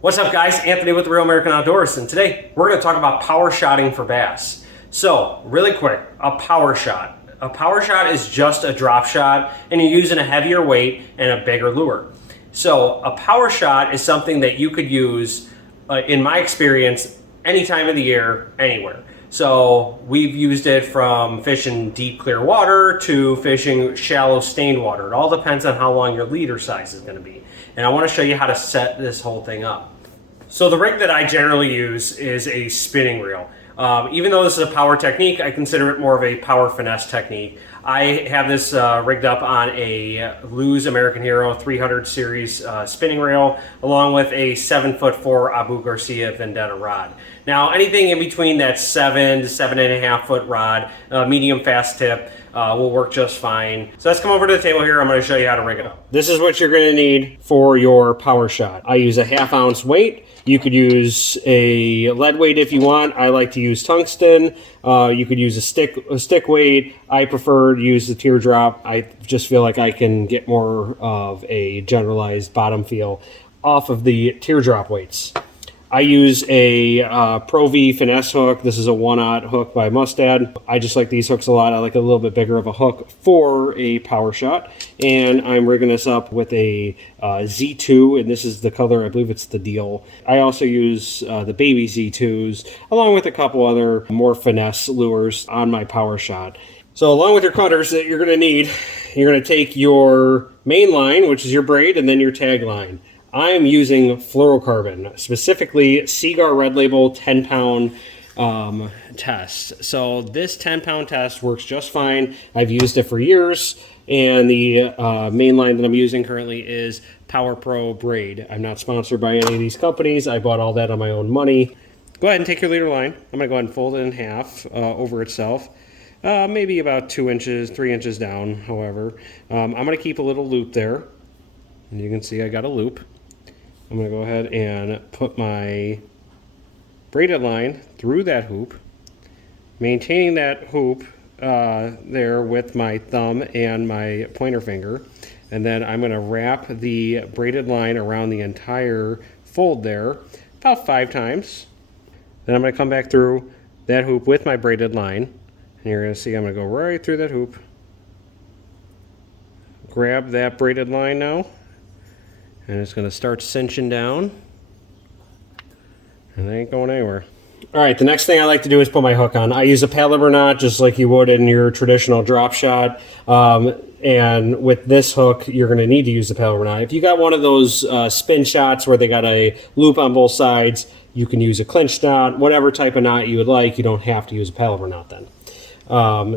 What's up, guys? Anthony with the Real American Outdoors, and today we're going to talk about power shotting for bass. So, really quick, a power shot. A power shot is just a drop shot, and you're using a heavier weight and a bigger lure. So, a power shot is something that you could use, in my experience, any time of the year, anywhere. So, we've used it from fishing deep, clear water to fishing shallow, stained water. It all depends on how long your leader size is going to be. And I want to show you how to set this whole thing up. So the rig that I generally use is a spinning reel. Even though this is a power technique, I consider it more of a power finesse technique. I have this rigged up on a Lew's American Hero 300 series spinning reel, along with a 7'4" Abu Garcia Vendetta rod. Now, anything in between that 7 to 7.5 foot rod, medium fast tip, will work just fine. So let's come over to the table here. I'm going to show you how to rig it up. This is what you're going to need for your power shot. I use a 1/2 ounce weight. You could use a lead weight if you want. I like to use tungsten. You could use a stick weight. I prefer to use the teardrop. I just feel like I can get more of a generalized bottom feel off of the teardrop weights. I use a Pro V finesse hook. This is a 1/0 hook by Mustad. I just like these hooks a lot. I like a little bit bigger of a hook for a power shot. And I'm rigging this up with a Z2, and this is the color, I believe it's the deal. I also use the baby Z2s, along with a couple other more finesse lures on my power shot. So along with your cutters that you're going to need, you're going to take your main line, which is your braid, and then your tag line. I'm using fluorocarbon, specifically Seaguar Red Label 10-pound test. So this 10-pound test works just fine. I've used it for years, and the main line that I'm using currently is Power Pro Braid. I'm not sponsored by any of these companies. I bought all that on my own money. Go ahead and take your leader line. I'm going to go ahead and fold it in half over itself. Maybe about 2 inches, 3 inches down, however. I'm going to keep a little loop there. And you can see I got a loop. I'm going to go ahead and put my braided line through that hoop, maintaining that hoop there with my thumb and my pointer finger, and then I'm going to wrap the braided line around the entire fold there about 5 times. Then I'm going to come back through that hoop with my braided line, and you're going to see I'm going to go right through that hoop, grab that braided line now, and it's going to start cinching down, and it ain't going anywhere. All right, the next thing I like to do is put my hook on. I use a paddle lever knot just like you would in your traditional drop shot. And with this hook, you're going to need to use the paddle lever knot. If you got one of those spin shots where they got a loop on both sides, you can use a clinch knot, whatever type of knot you would like. You don't have to use a paddle lever knot then.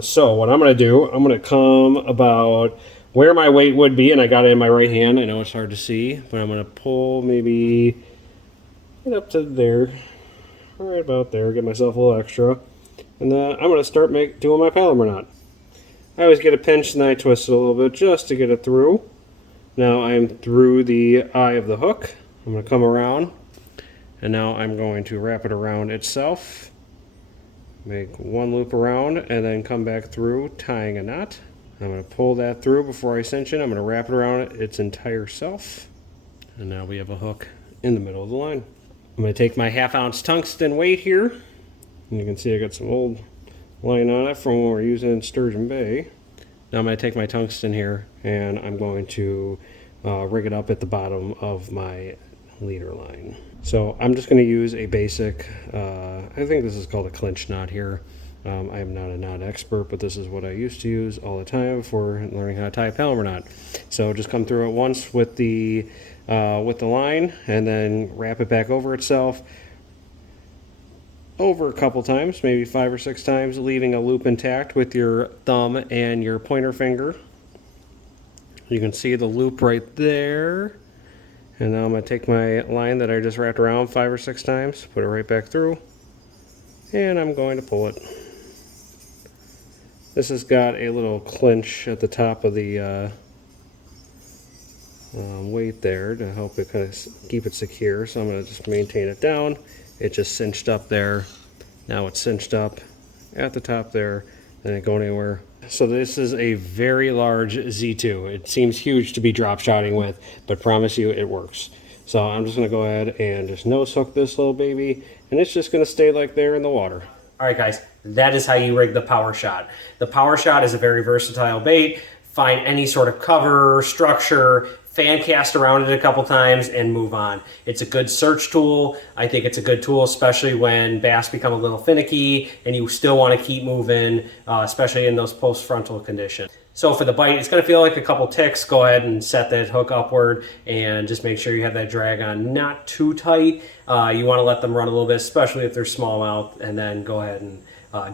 So what I'm going to do, I'm going to come about where my weight would be, and I got it in my right hand. I know it's hard to see, but I'm going to pull maybe right up to there, right about there, get myself a little extra, and then I'm going to start doing my paddle lever knot. I always get a pinch and then I twist it a little bit just to get it through. Now I'm through the eye of the hook. I'm going to come around, and now I'm going to wrap it around itself, make one loop around, and then come back through, tying a knot. I'm going to pull that through before I cinch it. I'm going to wrap it around its entire self. And now we have a hook in the middle of the line. I'm going to take my 1/2 ounce tungsten weight here. And you can see I got some old line on it from when we were using in Sturgeon Bay. Now I'm going to take my tungsten here, and I'm going to rig it up at the bottom of my leader line. So I'm just going to use a basic, I think this is called a clinch knot here. I am not a knot expert, but this is what I used to use all the time before learning how to tie a paddle lever knot. So just come through it once with the line, and then wrap it back over itself over a couple times, maybe 5 or 6 times, leaving a loop intact with your thumb and your pointer finger. You can see the loop right there. And now I'm going to take my line that I just wrapped around 5 or 6 times, put it right back through, and I'm going to pull it. This has got a little clinch at the top of the weight there to help it kind of keep it secure. So I'm going to just maintain it down. It just cinched up there. Now it's cinched up at the top there, and it going anywhere. So this is a very large Z2. It seems huge to be drop shotting with, but promise you it works. So I'm just going to go ahead and just nose hook this little baby, and it's just going to stay like there in the water. All right, guys, that is how you rig the Power Shot. The Power Shot is a very versatile bait. Find any sort of cover, structure, fan cast around it a couple times and move on. It's a good search tool. I think it's a good tool, especially when bass become a little finicky and you still want to keep moving, especially in those post-frontal conditions. So for the bite, it's going to feel like a couple ticks. Go ahead and set that hook upward and just make sure you have that drag on not too tight. You want to let them run a little bit, especially if they're smallmouth, and then go ahead and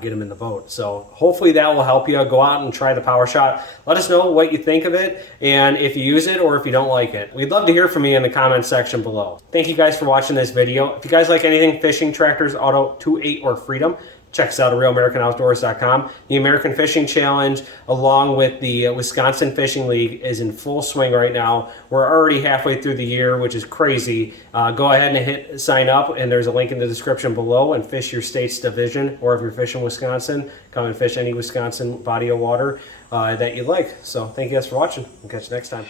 get them in the boat. So hopefully that will help you. Go out and try the Power Shot. Let us know what you think of it and if you use it or if you don't like it. We'd love to hear from you in the comments section below. Thank you guys for watching this video. If you guys like anything fishing, tractors, auto, 2-8, or freedom, check us out at RealAmericanOutdoors.com. The American Fishing Challenge, along with the Wisconsin Fishing League, is in full swing right now. We're already halfway through the year, which is crazy. Go ahead and hit sign up, and there's a link in the description below, and fish your state's division. Or if you're fishing Wisconsin, come and fish any Wisconsin body of water that you like. So thank you guys for watching. We'll catch you next time.